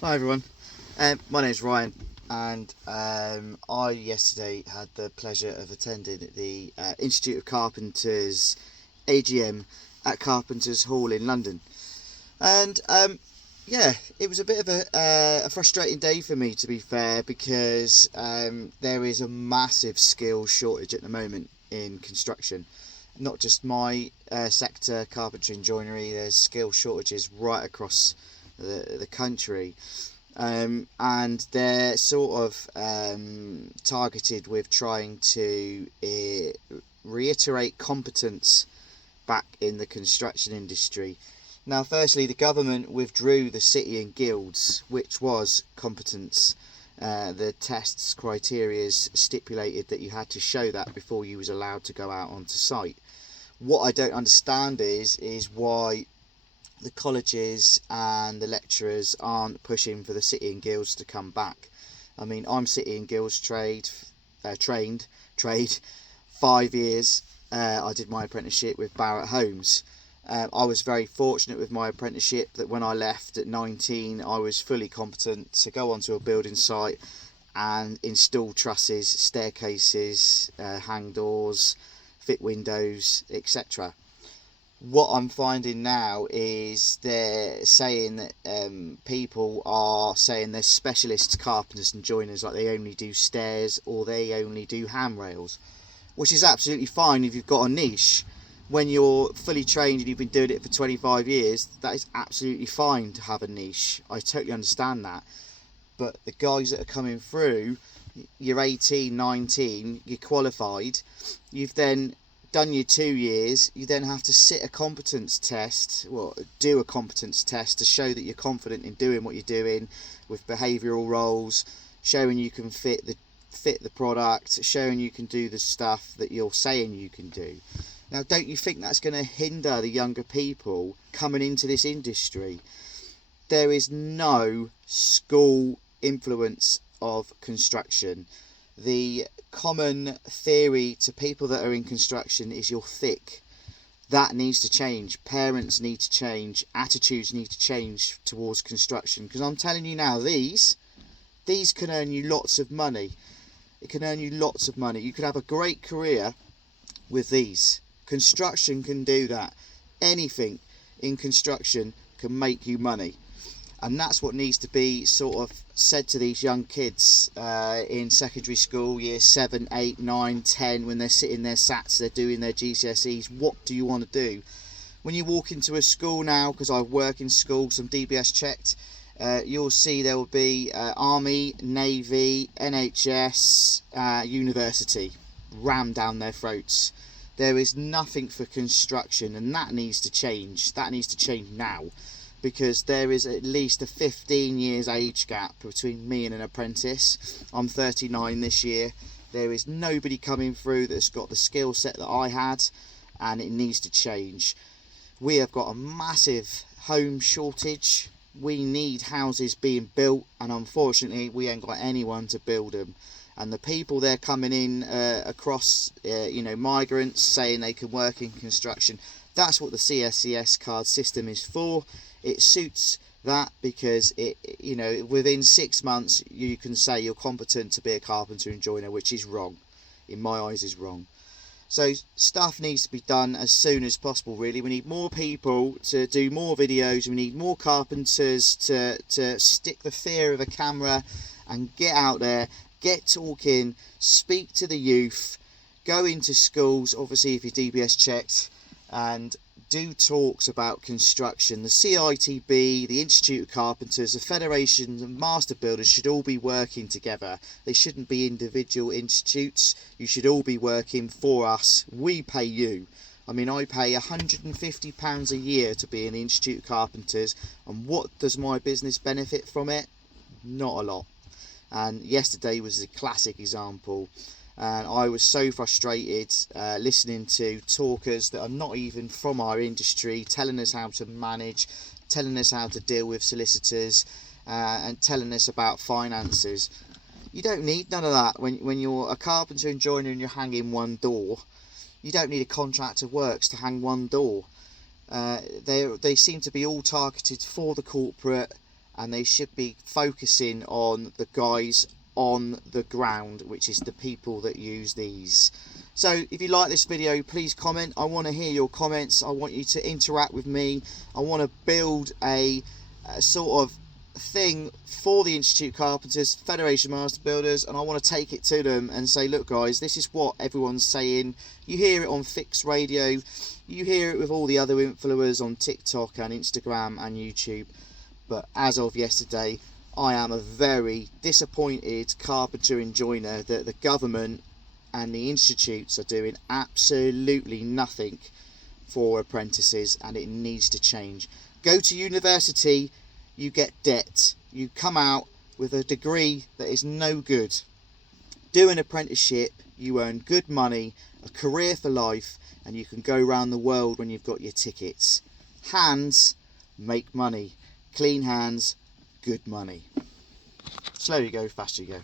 Hi everyone, my name's Ryan, and I yesterday had the pleasure of attending the Institute of Carpenters AGM at Carpenters Hall in London, and yeah, it was a bit of a frustrating day for me, to be fair, because there is a massive skills shortage at the moment in construction. Not just my sector, carpentry and joinery. There's skill shortages right across the country, and they're sort of targeted with trying to reiterate competence back in the construction industry. Now, firstly, the government withdrew the City and Guilds, which was competence. The tests criteria stipulated that you had to show that before you was allowed to go out onto site. What I don't understand is why the colleges and the lecturers aren't pushing for the City and Guilds to come back. I mean, I'm City and Guilds trained 5 years. I did my apprenticeship with Barratt Homes. I was very fortunate with my apprenticeship that when I left at 19, I was fully competent to go onto a building site and install trusses, staircases, hang doors, fit windows, etc. What I'm finding now is they're saying that people are saying they're specialist carpenters and joiners, like they only do stairs or they only do handrails, which is absolutely fine if you've got a niche. When you're fully trained and you've been doing it for 25 years, that is absolutely fine to have a niche. I totally understand that. But the guys that are coming through, you're 18, 19, you're qualified, you've then done your 2 years, you then have to sit a competence test, well, do a competence test to show that you're confident in doing what you're doing with behavioural roles, showing you can fit the product, showing you can do the stuff that you're saying you can do. Now, don't you think that's going to hinder the younger people coming into this industry? There is no school influence of construction. The common theory to people that are in construction is you're thick. That needs to change. Parents need to change. Attitudes need to change towards construction. Because I'm telling you now, these can earn you lots of money. It can earn you lots of money. You could have a great career with these. Construction can do that. Anything in construction can make you money. And that's what needs to be sort of said to these young kids in secondary school, year 7, 8, 9, 10, when they're sitting their SATs, they're doing their GCSEs. What do you want to do? When you walk into a school now, because I work in schools, I'm DBS checked, you'll see there will be Army, Navy, NHS, university rammed down their throats. There is nothing for construction, and that needs to change. That needs to change now, because there is at least a 15 years age gap between me and an apprentice. I'm 39 this year. There is nobody coming through that's got the skill set that I had, and it needs to change. We have got a massive home shortage. We need houses being built, and unfortunately we ain't got anyone to build them. And the people they're coming in across, migrants saying they can work in construction, that's what the CSCS card system is for. It suits that because within 6 months you can say you're competent to be a carpenter and joiner, which is wrong. In my eyes, is wrong. So stuff needs to be done as soon as possible, really. We need more people to do more videos. We need more carpenters to stick the fear of a camera and get out there, get talking, speak to the youth, go into schools, obviously if you're DBS checked, and do talks about construction. The CITB, the Institute of Carpenters, the Federation of Master Builders should all be working together. They shouldn't be individual institutes. You should all be working for us. We pay you. I mean, I pay £150 a year to be in the Institute of Carpenters, and what does my business benefit from it? Not a lot. And yesterday was a classic example. And I was so frustrated listening to talkers that are not even from our industry telling us how to manage, telling us how to deal with solicitors, and telling us about finances. You don't need none of that when you're a carpenter and joiner and you're hanging one door. You don't need a contract of works to hang one door. They seem to be all targeted for the corporate and they should be focusing on the guys on the ground, which is the people that use these. So if you like this video, please comment. I want to hear your comments. I want you to interact with me. I want to build a sort of thing for the Institute Carpenters, Federation Master Builders, and I want to take it to them and say, look guys, this is what everyone's saying. You hear it on Fix Radio, you hear it with all the other influencers on TikTok and Instagram and YouTube, but as of yesterday, I am a very disappointed carpenter and joiner that the government and the institutes are doing absolutely nothing for apprentices, and it needs to change. Go to university, you get debt. You come out with a degree that is no good. Do an apprenticeship, you earn good money, a career for life, and you can go around the world when you've got your tickets. Hands make money. Clean hands, good money. Slow you go, fast you go.